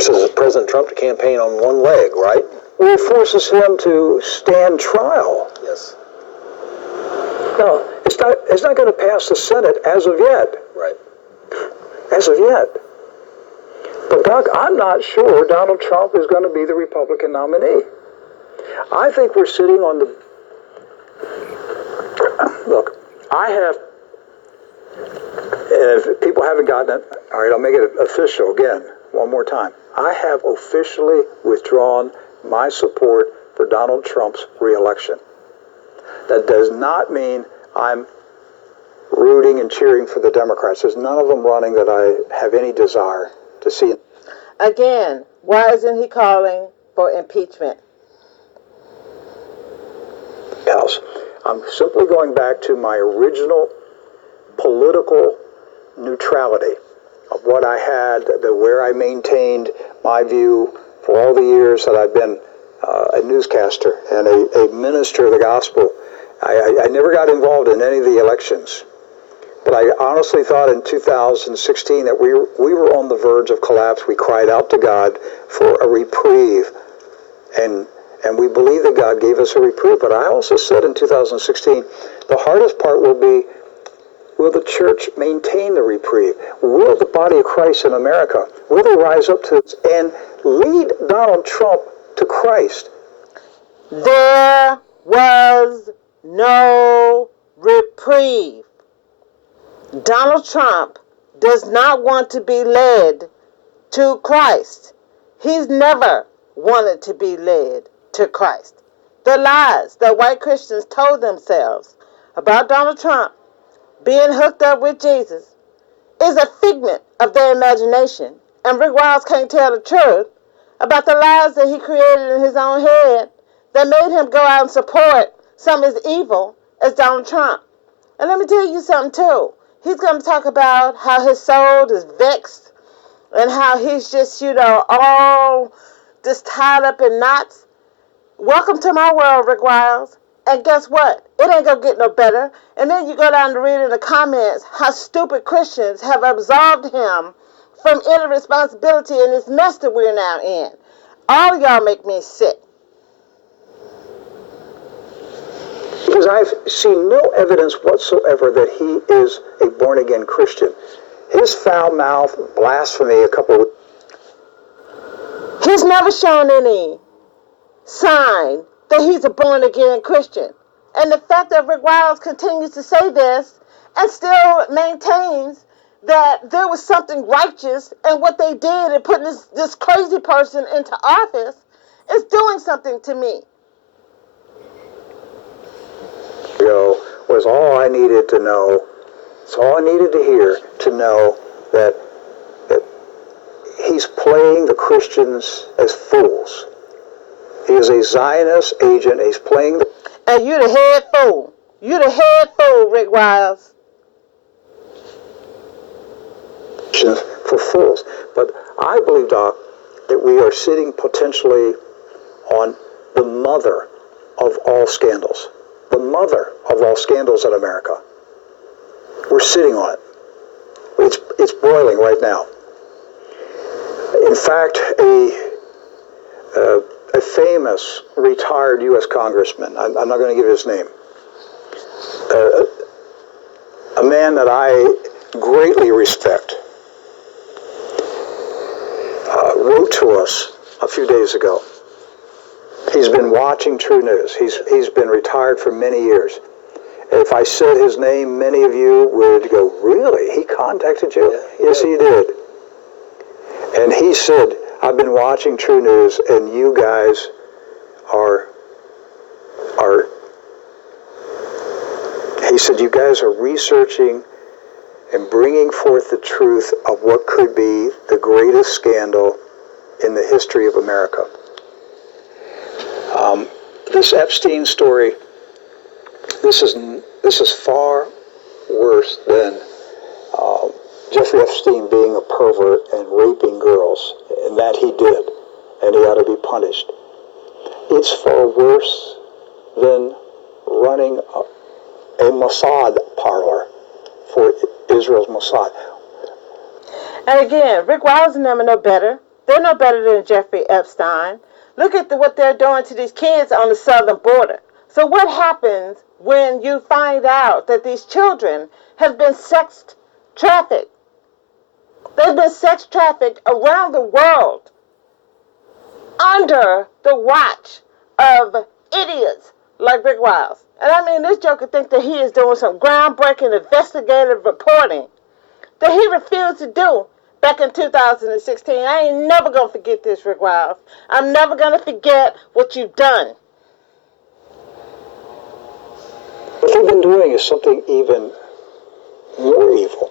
Forces President Trump to campaign on one leg, right? Well, it forces him to stand trial. Yes. No, it's not going to pass the Senate as of yet. Right. As of yet. But Doc, I'm not sure Donald Trump is going to be the Republican nominee. I think we're sitting on the... Look, I have... If people haven't gotten it, all right, I'll make it official again, one more time. I have officially withdrawn my support for Donald Trump's re-election. That does not mean I'm rooting and cheering for the Democrats. There's none of them running that I have any desire to see. Again, why isn't he calling for impeachment? House. I'm simply going back to my original political neutrality of what I had, where I maintained my view for all the years that I've been a newscaster and a minister of the gospel. I never got involved in any of the elections. But I honestly thought in 2016 that we were on the verge of collapse. We cried out to God for a reprieve. And we believe that God gave us a reprieve. But I also said in 2016, the hardest part will be, will the church maintain the reprieve? Will the body of Christ in America, will they rise up to and lead Donald Trump to Christ? There was no reprieve. Donald Trump does not want to be led to Christ. He's never wanted to be led to Christ. The lies that white Christians told themselves about Donald Trump being hooked up with Jesus is a figment of their imagination. And Rick Wiles can't tell the truth about the lies that he created in his own head that made him go out and support some as evil as Donald Trump. And let me tell you something too. He's going to talk about how his soul is vexed and how he's just, all just tied up in knots. Welcome to my world, Rick Wiles. And guess what? It ain't going to get no better. And then you go down to read in the comments how stupid Christians have absolved him from any responsibility in this mess that we're now in. All of y'all make me sick. Because I've seen no evidence whatsoever that he is a born-again Christian. His foul mouth, blasphemy, He's never shown any sign that he's a born-again Christian. And the fact that Rick Wiles continues to say this and still maintains that there was something righteous in what they did in putting this crazy person into office is doing something to me. Was all I needed to know. It's all I needed to hear to know that he's playing the Christians as fools. He is a Zionist agent. He's playing the... And you're the head fool. You're the head fool, Rick Wiles. For fools. But I believe, Doc, that we are sitting potentially on the mother of all scandals. The mother of all scandals in America. We're sitting on it. It's boiling right now. In fact, a famous retired U.S. congressman, I'm not going to give his name, a man that I greatly respect, wrote to us a few days ago. He's been watching True News. He's been retired for many years. If I said his name, many of you would go, really? He contacted you? Yeah, yes, he did. And he said, I've been watching True News, and you guys he said, you guys are researching and bringing forth the truth of what could be the greatest scandal in the history of America. This Epstein story, this is far worse than Jeffrey Epstein being a pervert and raping girls, and that he did, and he ought to be punished. It's far worse than running a Mossad parlor for Israel's Mossad. And again, Rick Wiles and them are no better. They're no better than Jeffrey Epstein. Look at what they're doing to these kids on the southern border. So what happens when you find out that these children have been sex trafficked? They've been sex trafficked around the world under the watch of idiots like Rick Wiles. And I mean, this joker thinks that he is doing some groundbreaking investigative reporting that he refused to do back in 2016. I ain't never going to forget this, Rick Wiles. I'm never going to forget what you've done. What they've been doing is something even more evil.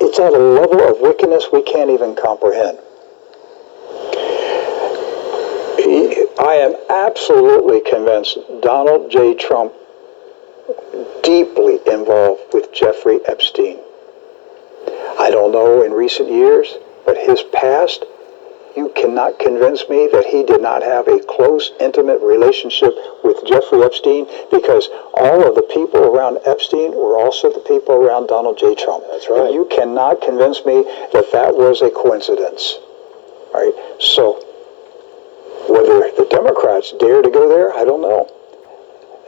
It's at a level of wickedness we can't even comprehend. I am absolutely convinced Donald J. Trump deeply involved with Jeffrey Epstein. I don't know in recent years, but his past, you cannot convince me that he did not have a close, intimate relationship with Jeffrey Epstein, because all of the people around Epstein were also the people around Donald J. Trump. That's right. And you cannot convince me that that was a coincidence. Right? So, whether the Democrats dare to go there, I don't know.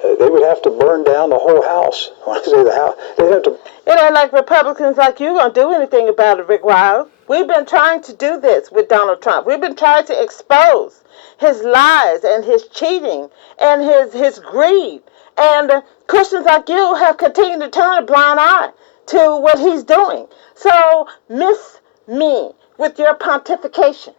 They would have to burn down the whole house. When I say the house, they'd have to. It ain't like Republicans like you gonna do anything about it, Rick Wiles. We've been trying to do this with Donald Trump. We've been trying to expose his lies and his cheating and his greed. And Christians like you have continued to turn a blind eye to what he's doing. So miss me with your pontification.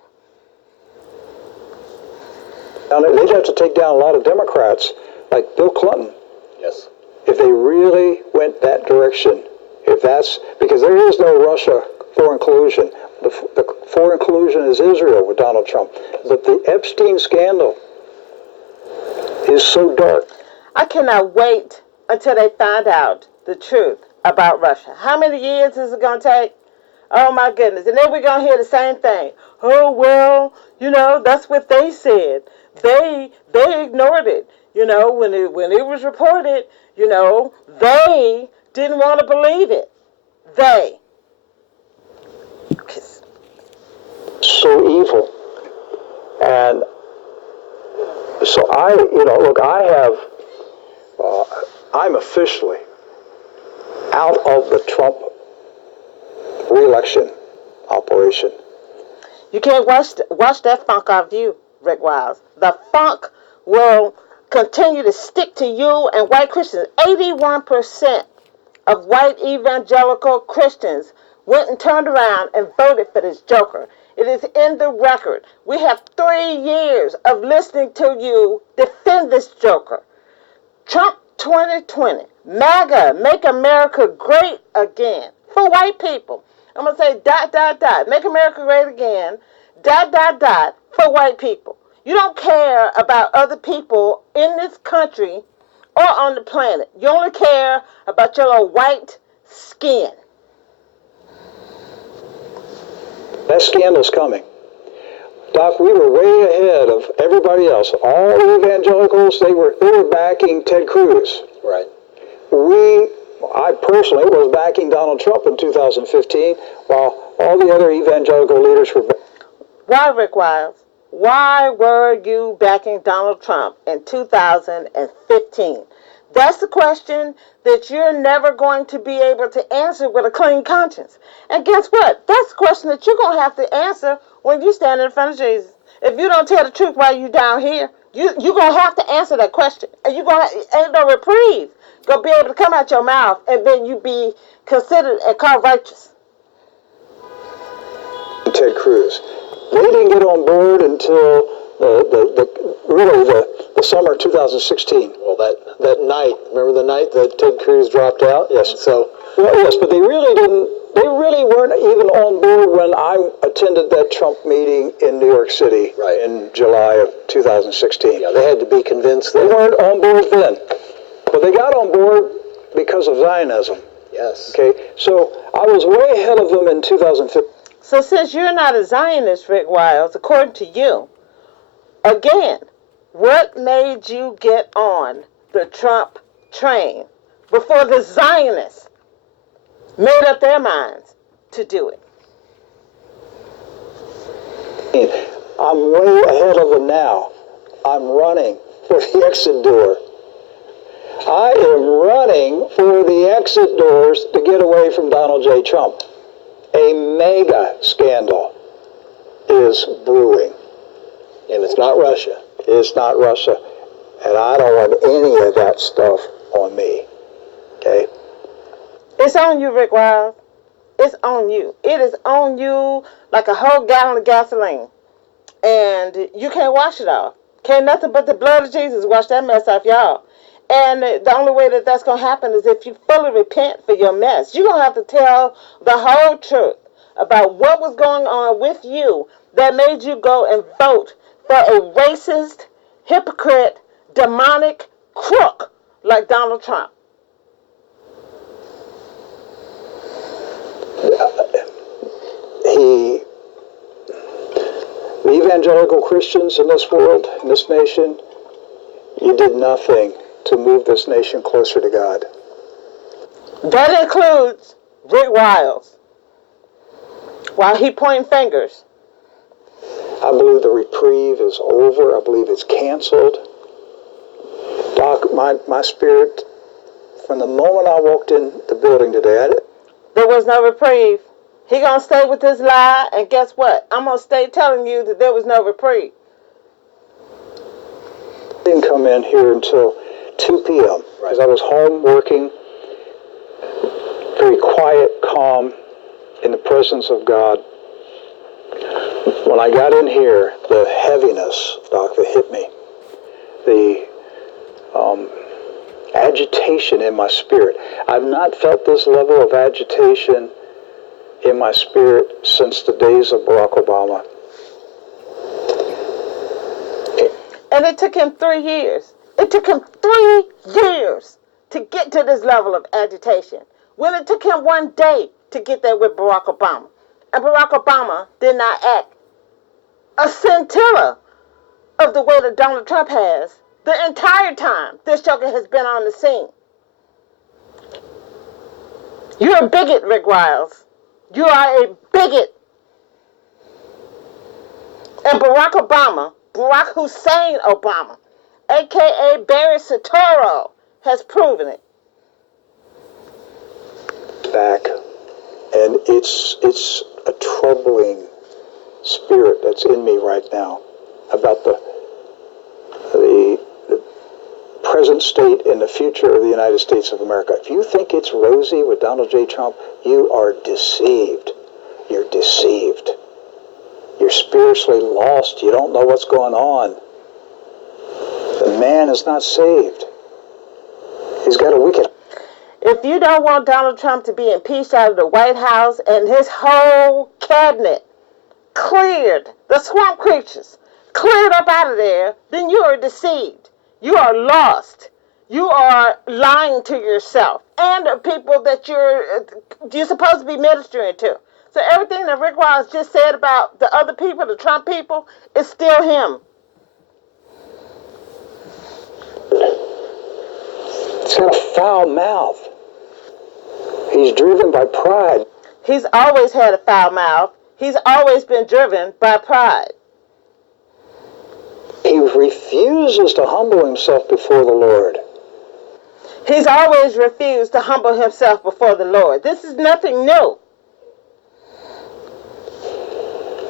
Now, they'd have to take down a lot of Democrats, like Bill Clinton, Yes. if they really went that direction. If that's because there is no Russia foreign collusion. The foreign collusion is Israel with Donald Trump. But the Epstein scandal is so dark. I cannot wait until they find out the truth about Russia. How many years is it going to take? Oh, my goodness. And then we're going to hear the same thing. Oh, well, that's what they said. They ignored it. When it was reported, they didn't want to believe it. They. So evil. And so I'm officially out of the Trump re-election operation. You can't wash that funk off you, Rick Wiles. The funk will continue to stick to you and white Christians. 81% of white evangelical Christians went and turned around and voted for this joker. It is in the record. We have 3 years of listening to you defend this joker. Trump 2020, MAGA, Make America Great Again, for white people. I'm going to say ... Make America Great Again, ... for white people. You don't care about other people in this country or on the planet. You only care about your little white skin. That scandal's coming. Doc, we were way ahead of everybody else. All the evangelicals, they were backing Ted Cruz. Right. I personally was backing Donald Trump in 2015, while all the other evangelical leaders were. Why, Rick Wiles? Why were you backing Donald Trump in 2015? That's the question that you're never going to be able to answer with a clean conscience. And guess what? That's the question that you're going to have to answer when you stand in front of Jesus. If you don't tell the truth while you're down here, you're going to have to answer that question. And you're going to, ain't no reprieve going to be able to come out your mouth, and then you be considered and called righteous. Ted Cruz. They didn't get on board until the summer of 2016. Well, that night, remember the night that Ted Cruz dropped out? Yes. So. Well, yes, but they really didn't. They really weren't even on board when I attended that Trump meeting in New York City in July of 2016. Yeah, they had to be convinced. They weren't on board then, but they got on board because of Zionism. Yes. Okay, so I was way ahead of them in 2015. So since you're not a Zionist, Rick Wiles, according to you, again, what made you get on the Trump train before the Zionists made up their minds to do it? I'm way ahead of them now. I'm running for the exit door. I am running for the exit doors to get away from Donald J. Trump. A mega scandal is brewing. And it's not Russia. It's not Russia. And I don't want any of that stuff on me. Okay? It's on you, Rick Wiles. It's on you. It is on you like a whole gallon of gasoline. And you can't wash it off. Can't nothing but the blood of Jesus wash that mess off y'all. And the only way that that's going to happen is if you fully repent for your mess. You're going to have to tell the whole truth about what was going on with you that made you go and vote for a racist, hypocrite, demonic crook like Donald Trump. The evangelical Christians in this world, in this nation, you did nothing to move this nation closer to God. That includes Rick Wiles. While he pointing fingers. I believe the reprieve is over. I believe it's canceled. Doc, my spirit, from the moment I walked in the building today, There was no reprieve. He gonna stay with this lie, and guess what? I'm gonna stay telling you that there was no reprieve. I didn't come in here until 2 p.m. because I was home working, very quiet, calm, in the presence of God. When I got in here, the heaviness, Doc, that hit me, the agitation in my spirit. I've not felt this level of agitation in my spirit since the days of Barack Obama. And it took him 3 years. It took him 3 years to get to this level of agitation. When it took him 1 day to get there with Barack Obama. And Barack Obama did not act a scintilla of the way that Donald Trump has the entire time this joker has been on the scene. You're a bigot, Rick Wiles. You are a bigot. And Barack Obama, Barack Hussein Obama, a.k.a. Barry Soetoro, has proven it. Back, and it's a troubling spirit that's in me right now about the present state and the future of the United States of America. If you think it's rosy with Donald J. Trump, you are deceived. You're deceived. You're spiritually lost. You don't know what's going on. The man is not saved. He's got a wicked. If you don't want Donald Trump to be impeached out of the White House and his whole cabinet cleared, the swamp creatures cleared up out of there, then you are deceived. You are lost. You are lying to yourself and the people that you're supposed to be ministering to. So everything that Rick Wiles just said about the other people, the Trump people, is still him. He's got a foul mouth. He's driven by pride. He's always had a foul mouth. He's always been driven by pride. He refuses to humble himself before the Lord. He's always refused to humble himself before the Lord. This is nothing new.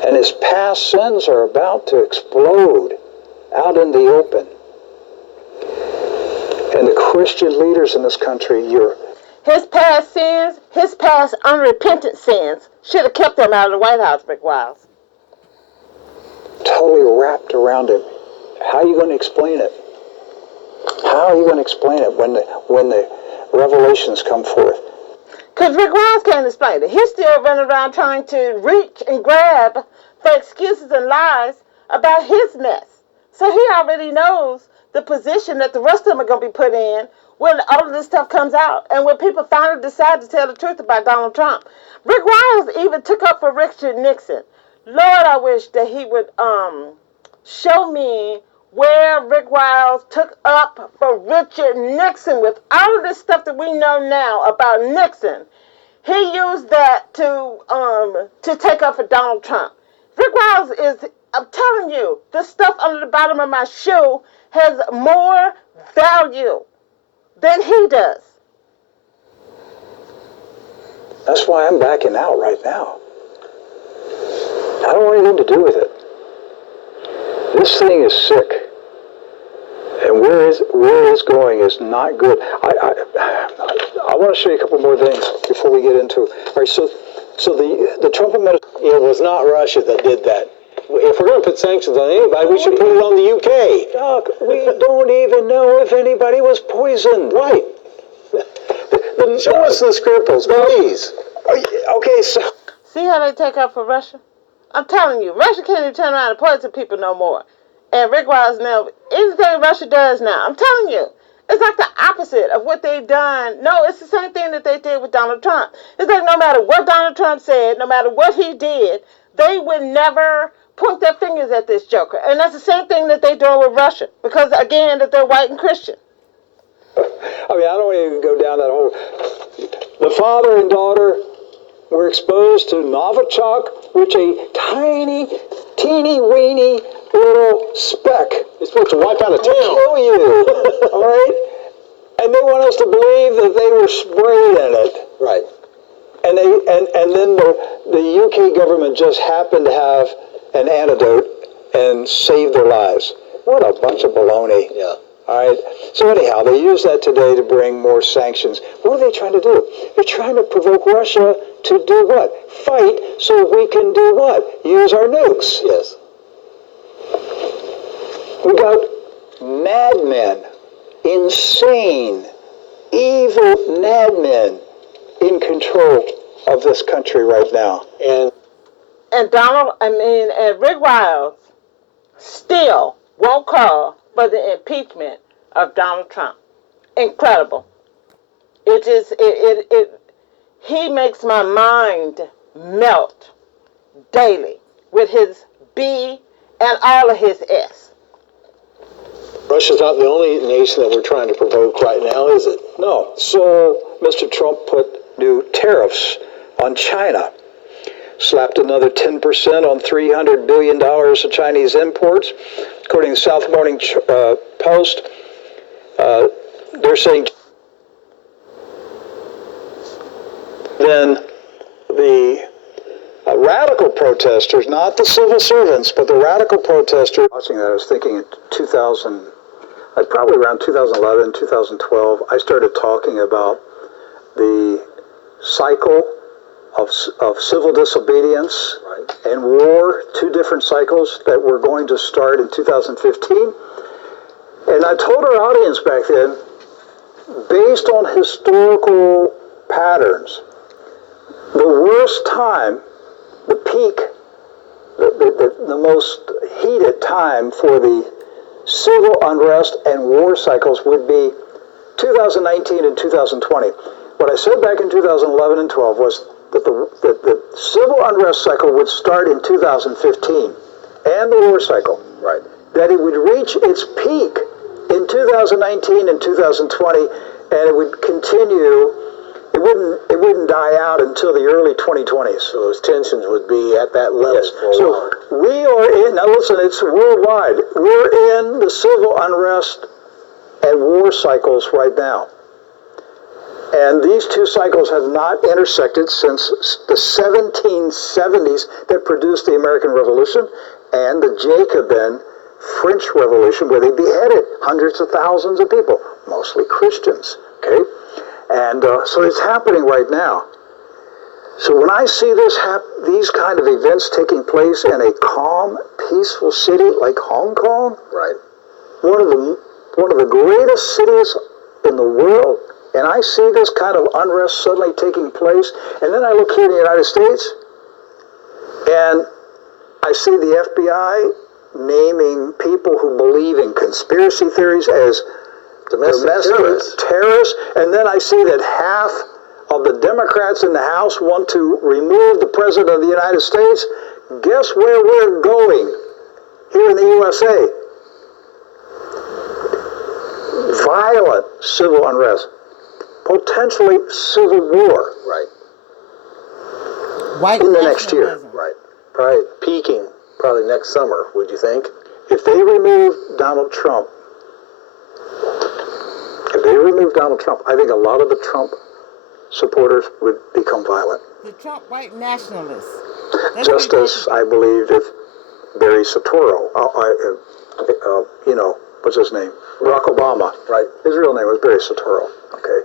And his past sins are about to explode out in the open. And the Christian leaders in this country, his past sins, his past unrepentant sins, should have kept him out of the White House, Rick Wiles. Totally wrapped around him. How are you going to explain it? How are you going to explain it when the revelations come forth? Because Rick Wiles can't explain it. He's still running around trying to reach and grab for excuses and lies about his mess. So he already knows the position that the rest of them are going to be put in when all of this stuff comes out and when people finally decide to tell the truth about Donald Trump. Rick Wiles even took up for Richard Nixon. Lord, I wish that he would show me where Rick Wiles took up for Richard Nixon with all of this stuff that we know now about Nixon. He used that to take up for Donald Trump. Rick Wiles is, I'm telling you, the stuff under the bottom of my shoe has more value than he does. That's why I'm backing out right now. I don't want anything to do with it. This thing is sick. And where it's going is not good. I want to show you a couple more things before we get into it. All right, so the Trump administration... It was not Russia that did that. If we're going to put sanctions on anybody, we should put it on the UK. Doc, we don't even know if anybody was poisoned. Right. Show us the scribbles, please. Okay, so... See how they take up for Russia? I'm telling you, Russia can't even turn around and poison people no more. And Rick Wiles now, anything Russia does now, I'm telling you, it's like the opposite of what they've done. No, it's the same thing that they did with Donald Trump. It's like no matter what Donald Trump said, no matter what he did, they would never point their fingers at this joker. And that's the same thing that they're doing with Russia. Because, again, that they're white and Christian. I mean, I don't even go down that whole... The father and daughter were exposed to Novichok, which a tiny, teeny-weeny little speck It's supposed to wipe out a will town. kill you. All right? And they want us to believe that they were sprayed in it. Right. And then the UK government just happened to have an antidote and saved their lives. What a bunch of baloney. Yeah. All right. So anyhow, they use that today to bring more sanctions. What are they trying to do? They're trying to provoke Russia to do what? Fight so we can do what? Use our nukes. Yes. We got madmen, insane, evil madmen in control of this country right now. And And Rick Wiles still won't call for the impeachment of Donald Trump. Incredible. He makes my mind melt daily with his B and all of his S. Russia's not the only nation that we're trying to provoke right now, is it? No. So Mr. Trump put new tariffs on China, slapped another 10% on $300 billion of Chinese imports. According to the South Morning Post, they're saying then the radical protesters, not the civil servants, but the radical protesters. Watching that, I was thinking in probably around 2011, 2012, I started talking about the cycle of civil disobedience and war, two different cycles that were going to start in 2015. And I told our audience back then, based on historical patterns, the worst time, the peak, the most heated time for the civil unrest and war cycles would be 2019 and 2020. What I said back in 2011 and 12 was that the civil unrest cycle would start in 2015 and the war cycle. Right. That it would reach its peak in 2019 and 2020, and it would continue. It wouldn't die out until the early 2020s. So those tensions would be at that level. Yes. For a So while. we are in, now listen, it's worldwide. We're in the civil unrest and war cycles right now. And these two cycles have not intersected since the 1770s that produced the American Revolution and the Jacobin French Revolution, where they beheaded hundreds of thousands of people, mostly Christians, okay? And so it's happening right now. So when I see these kind of events taking place in a calm, peaceful city like Hong Kong, Right. one of the greatest cities in the world, and I see this kind of unrest suddenly taking place, and then I look here in the United States, and I see the FBI naming people who believe in conspiracy theories as domestic terrorists, and then I see that half of the Democrats in the House want to remove the President of the United States. Guess where we're going here in the USA? Violent civil unrest, potentially civil war. Right. White in the next year. nationalism. Right. Right. Peaking. probably next summer, would you think? If they remove Donald Trump, I think a lot of the Trump supporters would become violent. The Trump white nationalists. Just as I believed if Barry Soetoro, what's his name? Barack Obama. Right. His real name was Barry Soetoro. Okay.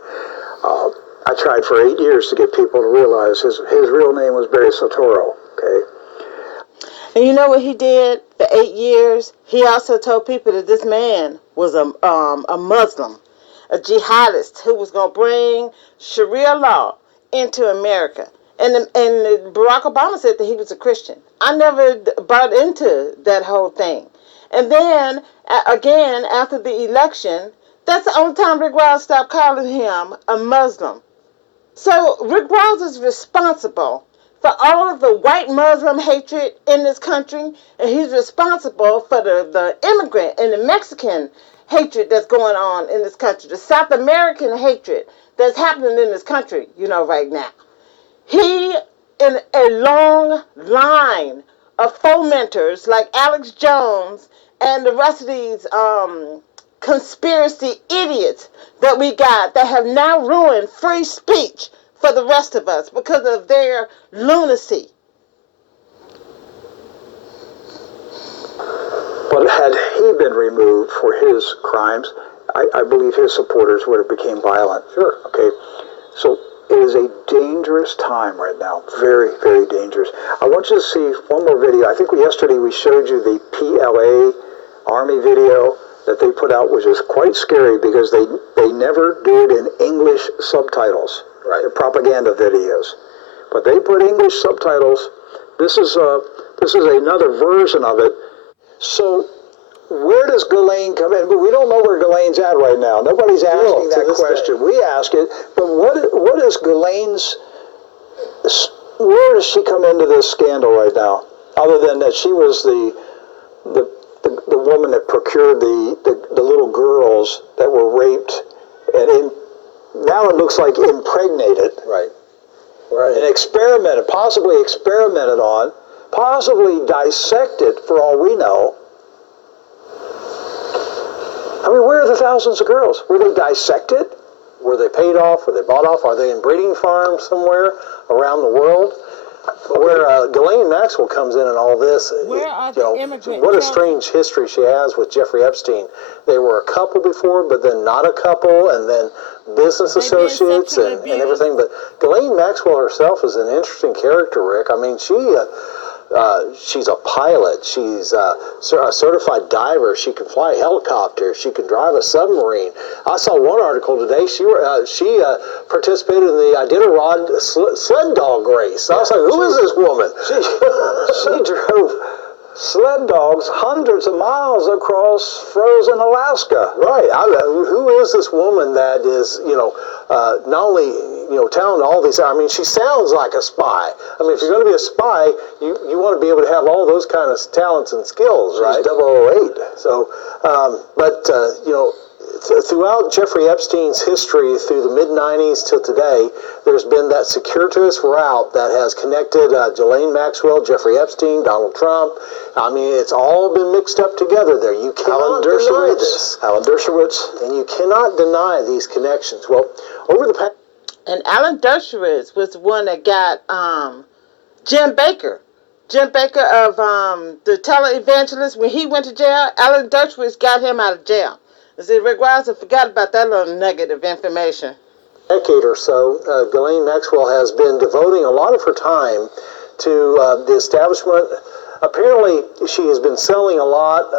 I tried for 8 years to get people to realize his real name was Barry Soetoro. Okay. And you know what he did for 8 years? He also told people that this man was a Muslim, a jihadist who was going to bring Sharia law into America. And Barack Obama said that he was a Christian. I never bought into that whole thing. And then, again, after the election, that's the only time Rick Wiles stopped calling him a Muslim. So Rick Wiles is responsible for all of the white Muslim hatred in this country, and he's responsible for the immigrant and the Mexican hatred that's going on in this country, the South American hatred that's happening in this country, right now. He, in a long line of fomenters like Alex Jones and the rest of these conspiracy idiots that we got that have now ruined free speech for the rest of us because of their lunacy. But had he been removed for his crimes, I believe his supporters would have become violent. Sure. Okay. So it is a dangerous time right now. Very, very dangerous. I want you to see one more video. I think yesterday we showed you the PLA Army video that they put out, which is quite scary because they never do it in English subtitles. Right. They're propaganda videos. But they put English subtitles. This is another version of it. So where does Ghislaine come in? But we don't know where Ghislaine's at right now. Nobody's asking that question. We ask it. But what is Ghislaine's, where does she come into this scandal right now? Other than that she was the woman that procured the little girls that were raped and now it looks like impregnated. Right. And experimented, possibly experimented on, possibly dissected for all we know. I mean, where are the thousands of girls? Were they dissected? Were they paid off? Were they bought off? Are they in breeding farms somewhere around the world? Where Ghislaine Maxwell comes in and all this, Where are the immigrant what a children? strange history she has with Jeffrey Epstein. They were a couple before, but then not a couple, and then business associates and everything. But Ghislaine Maxwell herself is an interesting character, Rick. I mean, she's a pilot. She's a certified diver. She can fly a helicopter. She can drive a submarine. I saw one article today. She participated in the Iditarod sled dog race. I was like, who is this woman? She drove sled dogs hundreds of miles across frozen Alaska. Right. Who is this woman that is, not only, telling all these, I mean, she sounds like a spy. I mean, if you're going to be a spy, you want to be able to have all those kind of talents and skills, right? She's 008. So, throughout Jeffrey Epstein's history through the mid-90s till today, there's been that circuitous route that has connected Ghislaine Maxwell, Jeffrey Epstein, Donald Trump. I mean, it's all been mixed up together there. You cannot deny this. Alan Dershowitz. And you cannot deny these connections. Well, over the past... And Alan Dershowitz was the one that got Jim Baker. Jim Baker of the televangelist, when he went to jail, Alan Dershowitz got him out of jail. See, Rick Wiles forgot about that little nugget of information. Decade or so, Ghislaine Maxwell has been devoting a lot of her time to the establishment. Apparently, she has been selling a lot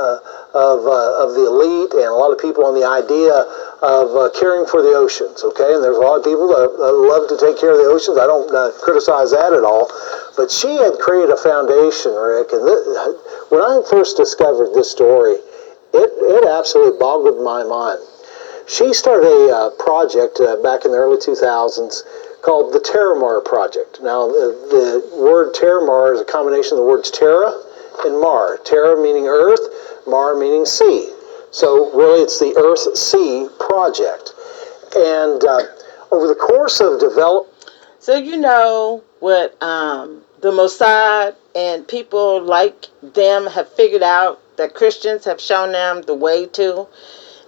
of the elite and a lot of people on the idea of caring for the oceans, okay? And there's a lot of people that love to take care of the oceans. I don't criticize that at all. But she had created a foundation, Rick, and when I first discovered this story, it absolutely boggled my mind. She started a project back in the early 2000s called the Terramar Project. Now, the word Terramar is a combination of the words Terra and Mar. Terra meaning earth, Mar meaning sea. So, really, it's the Earth-Sea Project. And over the course of development... So you know what the Mossad and people like them have figured out that Christians have shown them the way to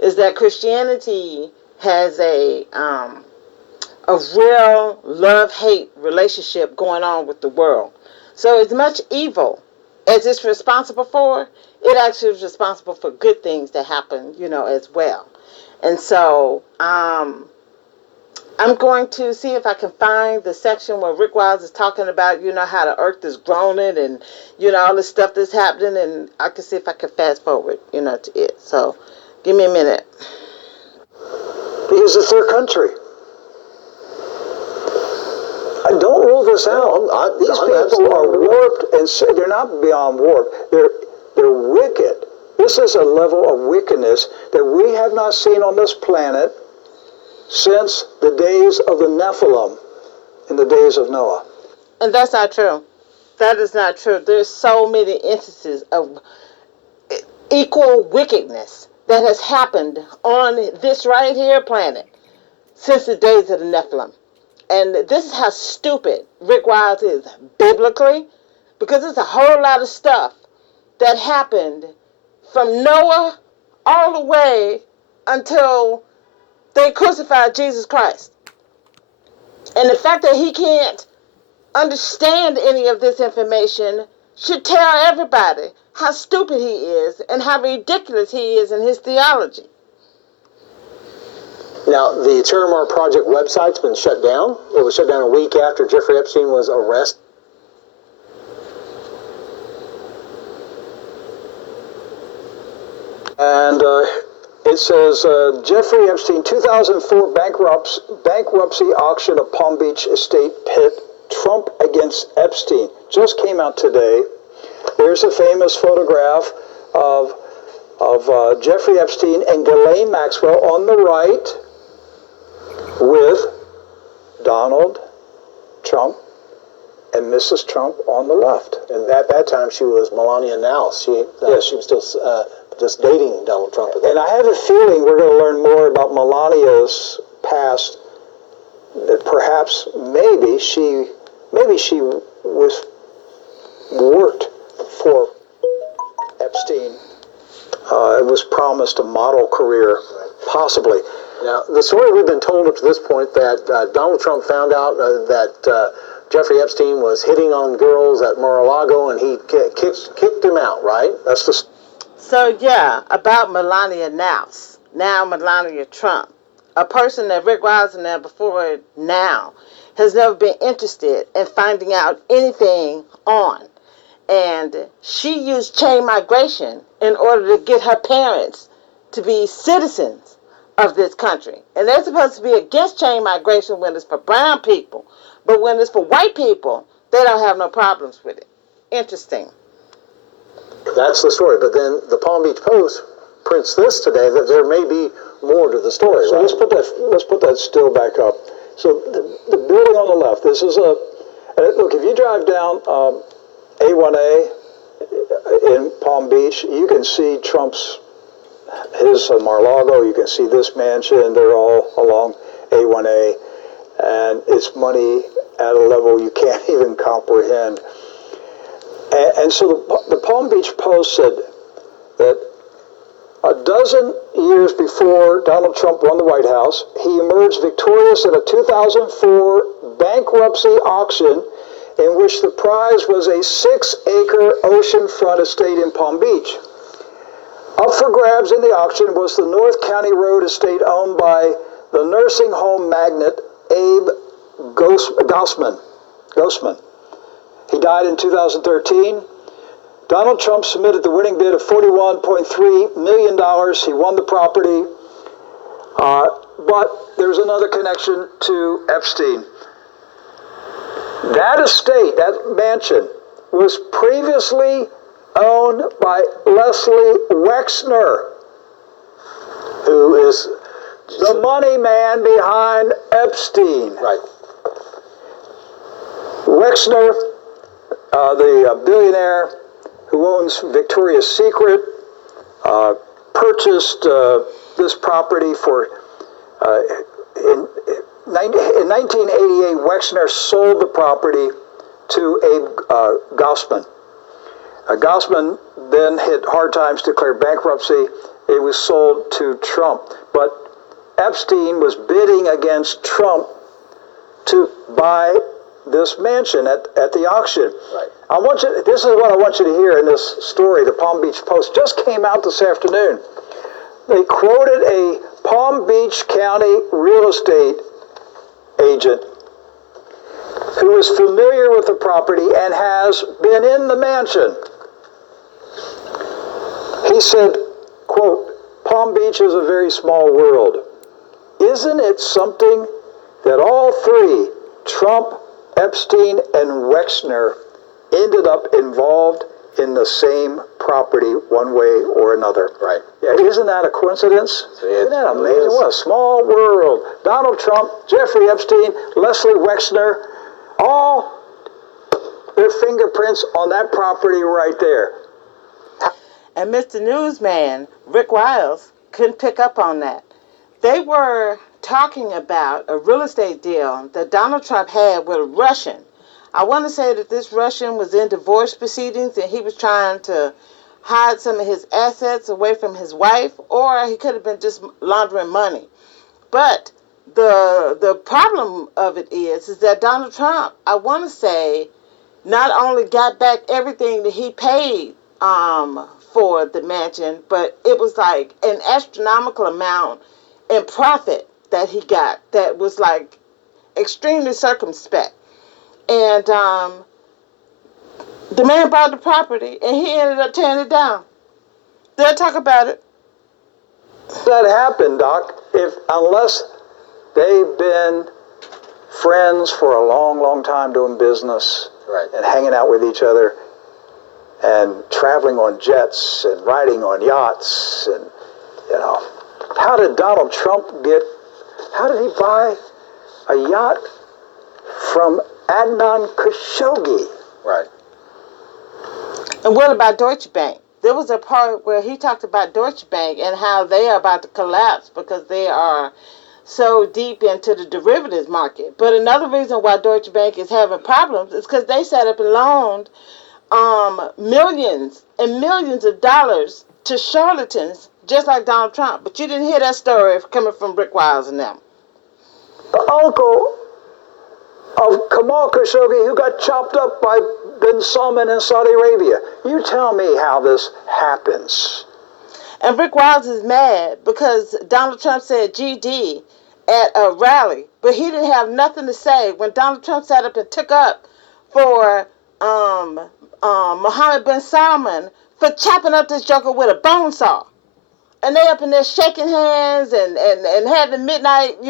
is that Christianity has a real love-hate relationship going on with the world. So as much evil as it's responsible for, it actually is responsible for good things that happen, as well. And so I'm going to see if I can find the section where Rick Wiles is talking about, how the earth is groaning and, all this stuff that's happening. And I can see if I can fast forward, to it. So give me a minute. Because it's their country. Don't rule this out. These people are warped, and they're not beyond warped. They're wicked. This is a level of wickedness that we have not seen on this planet since the days of the Nephilim, in the days of Noah. And that's not true. That is not true. There's so many instances of equal wickedness that has happened on this right here planet since the days of the Nephilim. And this is how stupid Rick Wiles is biblically, because there's a whole lot of stuff that happened from Noah all the way until they crucified Jesus Christ. And the fact that he can't understand any of this information should tell everybody how stupid he is and how ridiculous he is in his theology. Now, the Terramar Project website's been shut down. It was shut down a week after Jeffrey Epstein was arrested. And it says, Jeffrey Epstein, 2004 bankruptcy auction of Palm Beach estate pit, Trump against Epstein. Just came out today. There's a famous photograph of Jeffrey Epstein and Ghislaine Maxwell on the right with Donald Trump and Mrs. Trump on the left. And at that time, she was Melania Knauss. She was still just dating Donald Trump. And I have a feeling we're going to learn more about Melania's past. That perhaps maybe she was worked for Epstein. It was promised a model career, possibly. Now, the story we've been told up to this point that Donald Trump found out that Jeffrey Epstein was hitting on girls at Mar-a-Lago, and he kicked him out, right? That's the. So, yeah, about Melania Knauss, now Melania Trump, a person that Rick Wiles and there before now has never been interested in finding out anything on. And she used chain migration in order to get her parents to be citizens of this country. And they're supposed to be against chain migration when it's for brown people. But when it's for white people, they don't have no problems with it. Interesting. That's the story. But then the Palm Beach Post prints this today that there may be more to the story. So right? let's put that still back up. So the building on the left, this is look, if you drive down A1A in Palm Beach, you can see his Mar-a-Lago, you can see this mansion, they're all along A1A, and it's money at a level you can't even comprehend. And so the Palm Beach Post said that a dozen years before Donald Trump won the White House, he emerged victorious in a 2004 bankruptcy auction in which the prize was a 6-acre oceanfront estate in Palm Beach. Up for grabs in the auction was the North County Road estate owned by the nursing home magnate Abe Gossman. He died in 2013. Donald Trump submitted the winning bid of $41.3 million. He won the property. But there's another connection to Epstein. That estate, that mansion, was previously owned by Leslie Wexner, Who is the money man behind Epstein. right? Wexner, the billionaire who owns Victoria's Secret, purchased this property for in 1988, Wexner sold the property to Abe Gossman. Gossman then hit hard times, declared bankruptcy. It was sold to Trump. But Epstein was bidding against Trump to buy this mansion at the auction. Right. This is what I want you to hear in this story. The Palm Beach Post just came out this afternoon. They quoted a Palm Beach County real estate agent who is familiar with the property and has been in the mansion. He said, quote, "Palm Beach is a very small world. Isn't it something that all three, Trump, Epstein, and Wexner, ended up involved in the same property one way or another?" Right. Yeah, isn't that a coincidence? Isn't that amazing? What a small world. Donald Trump, Jeffrey Epstein, Leslie Wexner, all their fingerprints on that property right there. And Mr. Newsman, Rick Wiles, couldn't pick up on that. They were talking about a real estate deal that Donald Trump had with a Russian. I want to say that this Russian was in divorce proceedings and he was trying to hide some of his assets away from his wife, or he could have been just laundering money. But the problem of it is that Donald Trump, I want to say, not only got back everything that he paid for the mansion, but it was like an astronomical amount in profit that he got that was like extremely circumspect. And the man bought the property and he ended up tearing it down. They'll talk about it. That happened, Doc, unless they've been friends for a long, long time doing business, right, and hanging out with each other and traveling on jets and riding on yachts, and how did Donald Trump how did he buy a yacht from Adnan Khashoggi? Right. And what about Deutsche Bank? There was a part where he talked about Deutsche Bank and how they are about to collapse because they are so deep into the derivatives market. But another reason why Deutsche Bank is having problems is because they set up and loaned millions and millions of dollars to charlatans just like Donald Trump. But you didn't hear that story coming from Rick Wiles and them. The uncle of Kamal Khashoggi, who got chopped up by bin Salman in Saudi Arabia. You tell me how this happens. And Rick Wiles is mad because Donald Trump said GD at a rally, but he didn't have nothing to say when Donald Trump sat up and took up for Mohammed bin Salman for chopping up this joker with a bone saw. And they up in there shaking hands and having midnight,